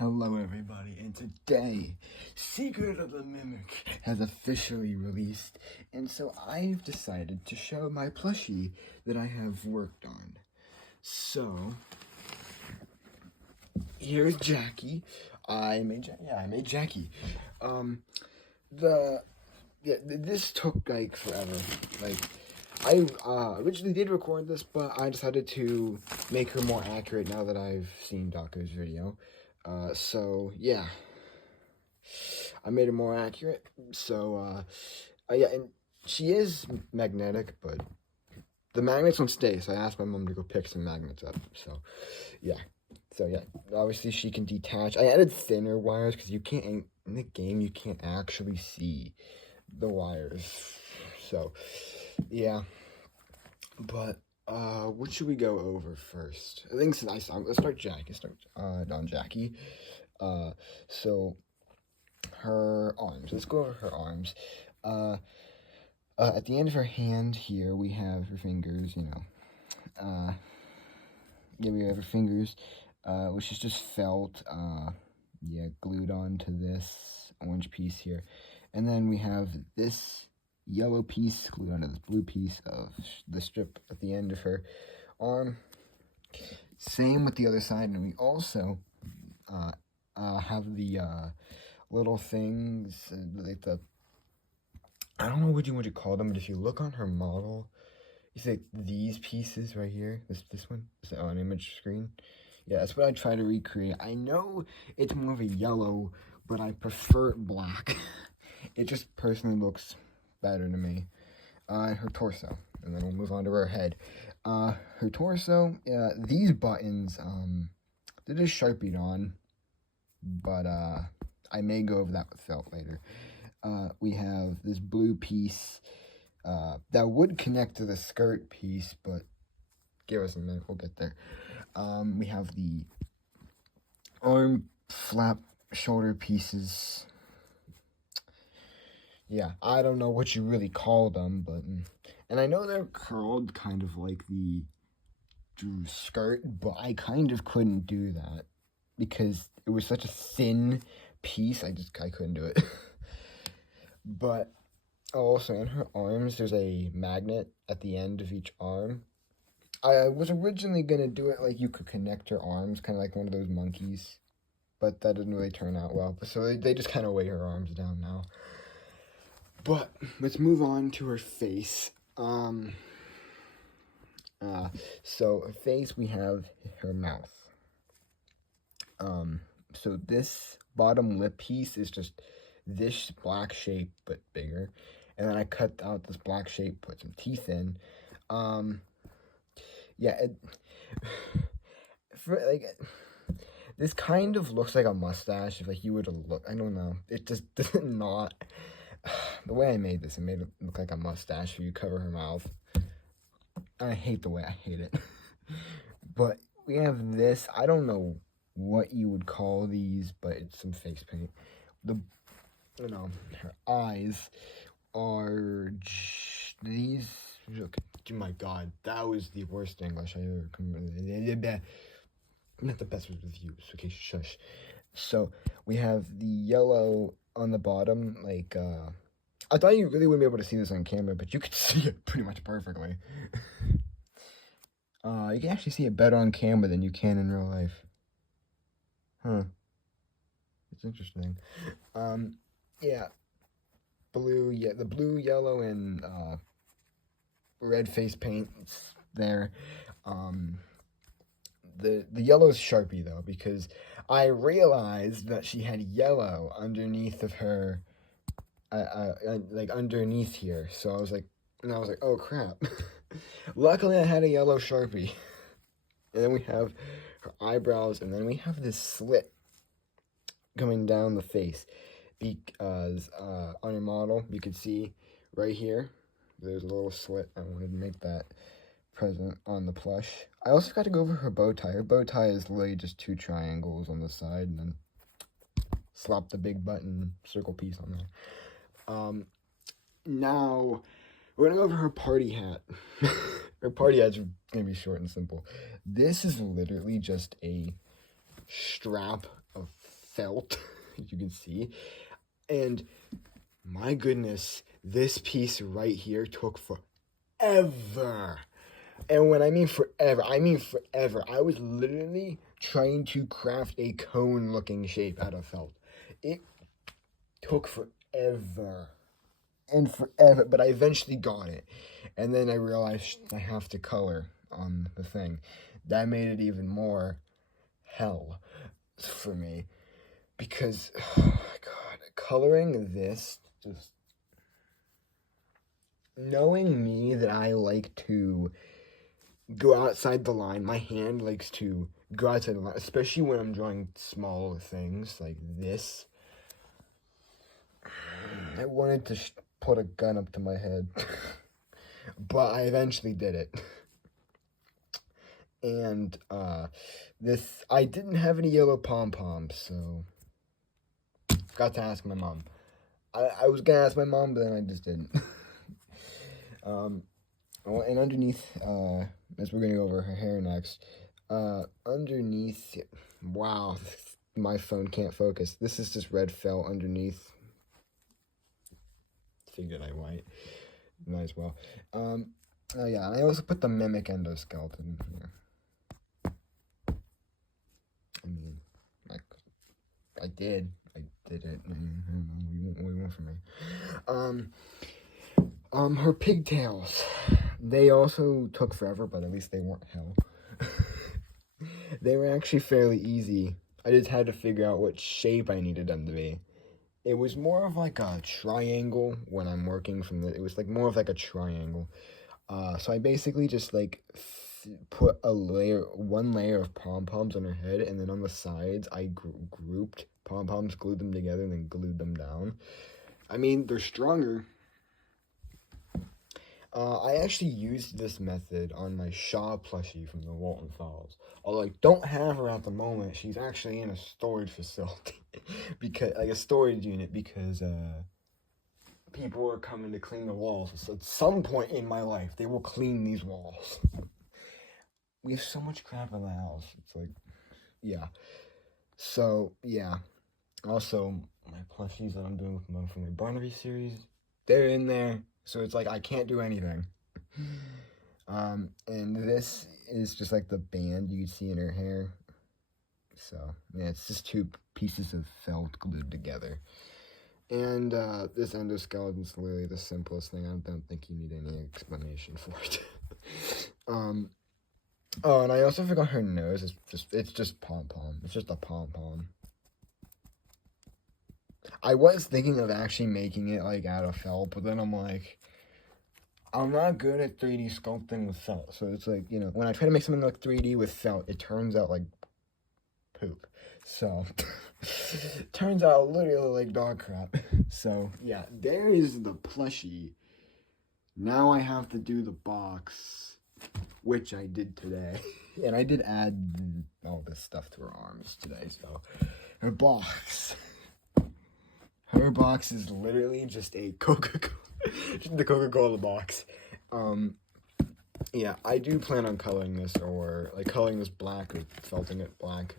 Hello everybody, and today, Secret of the Mimic has officially released, and so I've decided to show my plushie that I have worked on. So, here's Jackie. I made Jackie. This took like forever. I originally did record this, but I decided to make her more accurate now that I've seen Dako's video. So yeah, I made it more accurate. So, yeah, and she is magnetic, but the magnets won't stay. So I asked my mom to go pick some magnets up. So yeah, obviously she can detach. I added thinner wires because you can't, in the game, you can't actually see the wires. So yeah, but what should we go over first? I think let's start Jackie. On Jackie. So her arms. Let's go over her arms. At the end of her hand here, we have her fingers. Yeah, we have her fingers, which is just felt. Yeah, glued onto this orange piece here, and then we have this yellow piece glued onto this blue piece of the strip at the end of her arm. Same with the other side, and we also have the little things, like I don't know what you call them, but if you look on her model, you see these pieces right here, this one, is on image screen. Yeah, that's what I try to recreate. I know it's more of a yellow, but I prefer it black. It just personally looks better to me. Her torso, and then we'll move on to her head. Her torso, these buttons, they're just Sharpied on, but I may go over that with felt later. We have this blue piece that would connect to the skirt piece, but give us a minute, we'll get there. We have the arm flap shoulder pieces. Yeah, I don't know what you really call them, but and I know they're curled kind of like the skirt, but I kind of couldn't do that because it was such a thin piece. I couldn't do it. But also in her arms, there's a magnet at the end of each arm. I was originally gonna do it like you could connect her arms, kind of like one of those monkeys, but that didn't really turn out well. So they just kind of weigh her arms down now. But let's move on to her face. So her face, we have her mouth. So this bottom lip piece is just this black shape, but bigger. And then I cut out this black shape, put some teeth in. Yeah, this kind of looks like a mustache if you were to look. I don't know. It just did not. The way I made this, it made it look like a mustache where you cover her mouth. I hate the way I hate it. But we have this. I don't know what you would call these, but it's some face paint. Her eyes are these. Oh my God, that was the worst English I ever come. Not the best with views. Okay, shush. So we have the yellow on the bottom, I thought you really wouldn't be able to see this on camera, but you could see it pretty much perfectly. You can actually see it better on camera than you can in real life. Huh. It's interesting. Yeah. Blue, yeah, the blue, yellow, and red face paint there. The yellow is Sharpie though, because I realized that she had yellow underneath of her, underneath here. So I was like, oh crap. Luckily I had a yellow Sharpie. And then we have her eyebrows, and then we have this slit coming down the face. Because on your model, you can see right here, there's a little slit. I wanted to make that present on the plush. I also got to go over her bow tie. Her bow tie is literally just 2 triangles on the side, and then slap the big button circle piece on there. Now, we're going to go over her party hat. Her party hat's going to be short and simple. This is literally just a strap of felt, as you can see. And my goodness, this piece right here took forever. And when I mean forever, I mean forever. I was literally trying to craft a cone-looking shape out of felt. It took forever and forever, but I eventually got it. And then I realized I have to color on the thing. That made it even more hell for me. Because, oh my god, coloring this, just knowing me that I like to go outside the line, my hand likes to go outside the line, especially when I'm drawing small things like this. I wanted to put a gun up to my head, but I eventually did it. And I didn't have any yellow pom-poms, so got to ask my mom. I was gonna ask my mom, but then I just didn't. And underneath, as we're gonna go over her hair next, underneath, wow, my phone can't focus. This is just red felt underneath. Figured I might as well. Oh yeah, and I also put the mimic endoskeleton in here. I mean, I did it. I don't know what you want from me. Her pigtails, they also took forever, but at least they weren't hell. They were actually fairly easy. I just had to figure out what shape I needed them to be. It was more of like a triangle when I'm working from it was like more of like a triangle. So I basically just like put one layer of pom-poms on her head, and then on the sides I grouped pom-poms, glued them together, and then glued them down. I mean, they're stronger. I actually used this method on my Shaw plushie from the Walton Falls. Although I don't have her at the moment, she's actually in a storage facility, because like a storage unit, because people are coming to clean the walls. So at some point in my life, they will clean these walls. We have so much crap in the house. It's like, yeah. So yeah. Also, my plushies that I'm doing from my Barnaby series, they're in there. So it's like I can't do anything. And this is just like the band you can see in her hair. So yeah, it's just two pieces of felt glued together. And this endoskeleton's literally the simplest thing. I don't think you need any explanation for it. Oh, and I also forgot her nose. It's just pom-pom. It's just a pom-pom. I was thinking of actually making it like out of felt, but then I'm like, I'm not good at 3D sculpting with felt. So it's like, you know, when I try to make something look 3D with felt, it turns out like poop. So, turns out literally like dog crap. So, yeah, there is the plushie. Now I have to do the box, which I did today. And I did add all this stuff to her arms today, so her box is literally just a Coca-Cola, just the Coca-Cola box. Yeah, I do plan on coloring this, or like coloring this black or felting it black.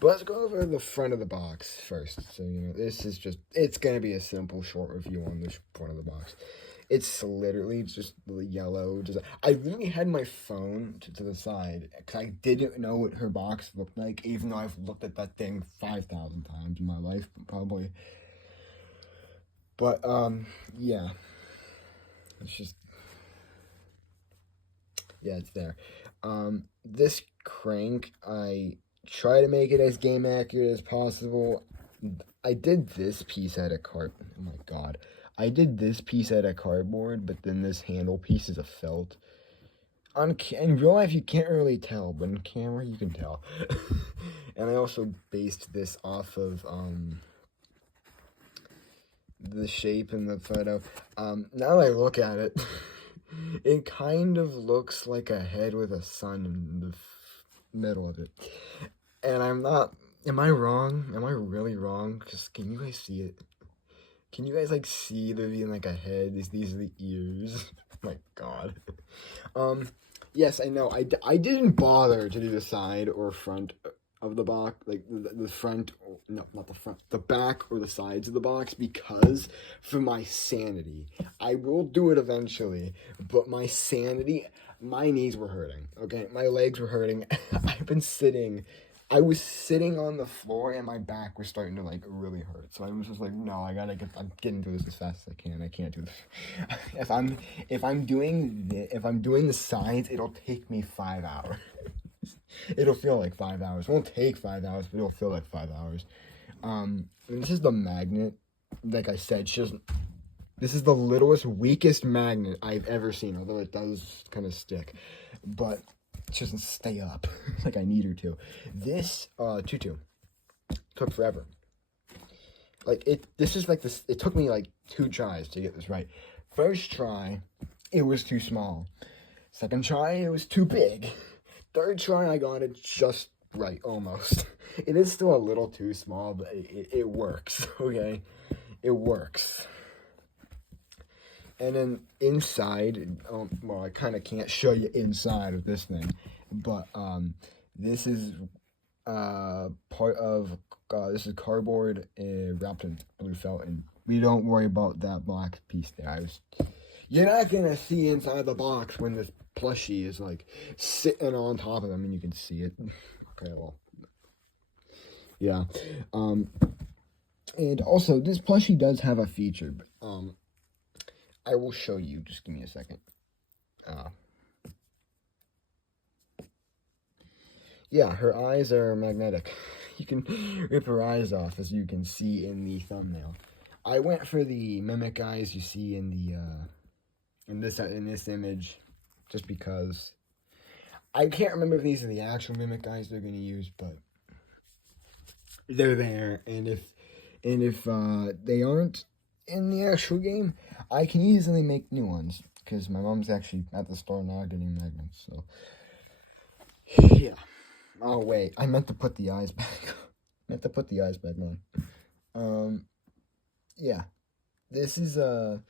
But let's go over the front of the box first. So, you know, this is just, it's going to be a simple short review on this front of the box. It's literally just the yellow. I really had my phone to the side because I didn't know what her box looked like, even though I've looked at that thing 5,000 times in my life, probably. But, yeah. It's just, yeah, it's there. This crank, I try to make it as game accurate as possible. I did this piece out of oh my god. I did this piece out of cardboard, but then this handle piece is a felt. In real life, you can't really tell, but in camera, you can tell. And I also based this off of, the shape in the photo. Now that I look at it, it kind of looks like a head with a sun in the middle of it. And am I wrong? Am I really wrong? Just, can you guys see it? Can you guys, like, see there being, like, a head? These are the ears. Oh my god. Yes, I know. I didn't bother to do the side or front of the box, like the front, no, not the front, the back or the sides of the box, because for my sanity, I will do it eventually, but my sanity, my knees were hurting, okay? My legs were hurting. I was sitting on the floor and my back was starting to like really hurt. So I was just like, no, I'm getting through this as fast as I can. I can't do this. if I'm doing the sides, it'll take me 5 hours. It'll feel like 5 hours. It won't take 5 hours, but it'll feel like 5 hours. And this is the magnet. Like I said, this is the littlest, weakest magnet I've ever seen, although it does kind of stick. But she doesn't stay up like I need her to. This tutu took forever. Like this is like this. It took me like 2 tries to get this right. First try, it was too small. Second try, it was too big. Third try, I got it just right, almost. It is still a little too small, but it works. Okay, it works. And then inside, well, I kind of can't show you inside of this thing, but this is part of this is cardboard wrapped in blue felt, and we don't worry about that black piece there. You're not gonna see inside the box when this plushie is like sitting on top of it. I mean, you can see it. Okay, well, yeah. And also, this plushie does have a feature. I will show you. Just give me a second. Yeah, her eyes are magnetic. You can rip her eyes off, as you can see in the thumbnail. I went for the mimic eyes you see in the in this image, just because I can't remember if these are the actual mimic eyes they're gonna use, but they're there. And if they aren't in the actual game, I can easily make new ones, because my mom's actually at the store now getting magnets. So yeah. Oh wait, I meant to put the eyes back. on. Yeah. This is the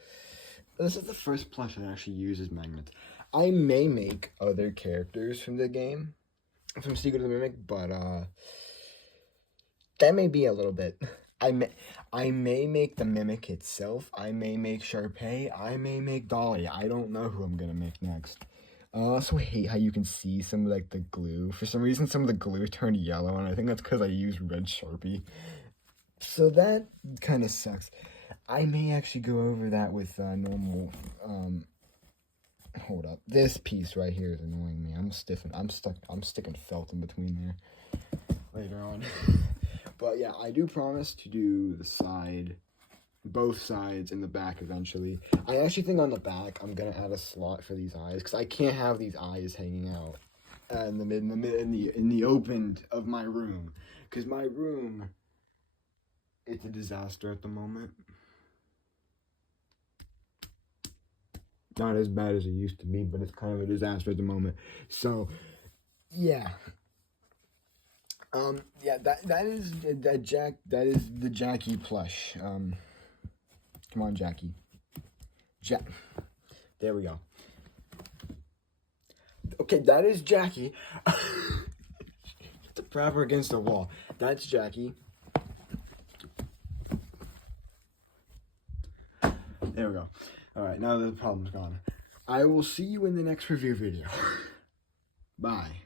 first plush that actually uses magnets. I may make other characters from the game, from Secret of the Mimic, but that may be a little bit. I may make the Mimic itself. I may make Sharpay. I may make Dolly. I don't know who I'm gonna make next. I also hate how you can see some of like the glue. For some reason, some of the glue turned yellow, and I think that's because I used red Sharpie. So that kind of sucks. I may actually go over that with normal. Hold up. This piece right here is annoying me. I'm sticking felt in between there later on. But yeah, I do promise to do the side, both sides, and the back eventually. I actually think on the back I'm gonna add a slot for these eyes, because I can't have these eyes hanging out in the open of my room, because my room, it's a disaster at the moment. Not as bad as it used to be, but it's kind of a disaster at the moment. So yeah. Yeah, that is the Jackie plush. Come on, Jackie. There we go. Okay, that is Jackie. To prop her against the wall. That's Jackie. There we go. Alright, now the problem's gone. I will see you in the next review video. Bye.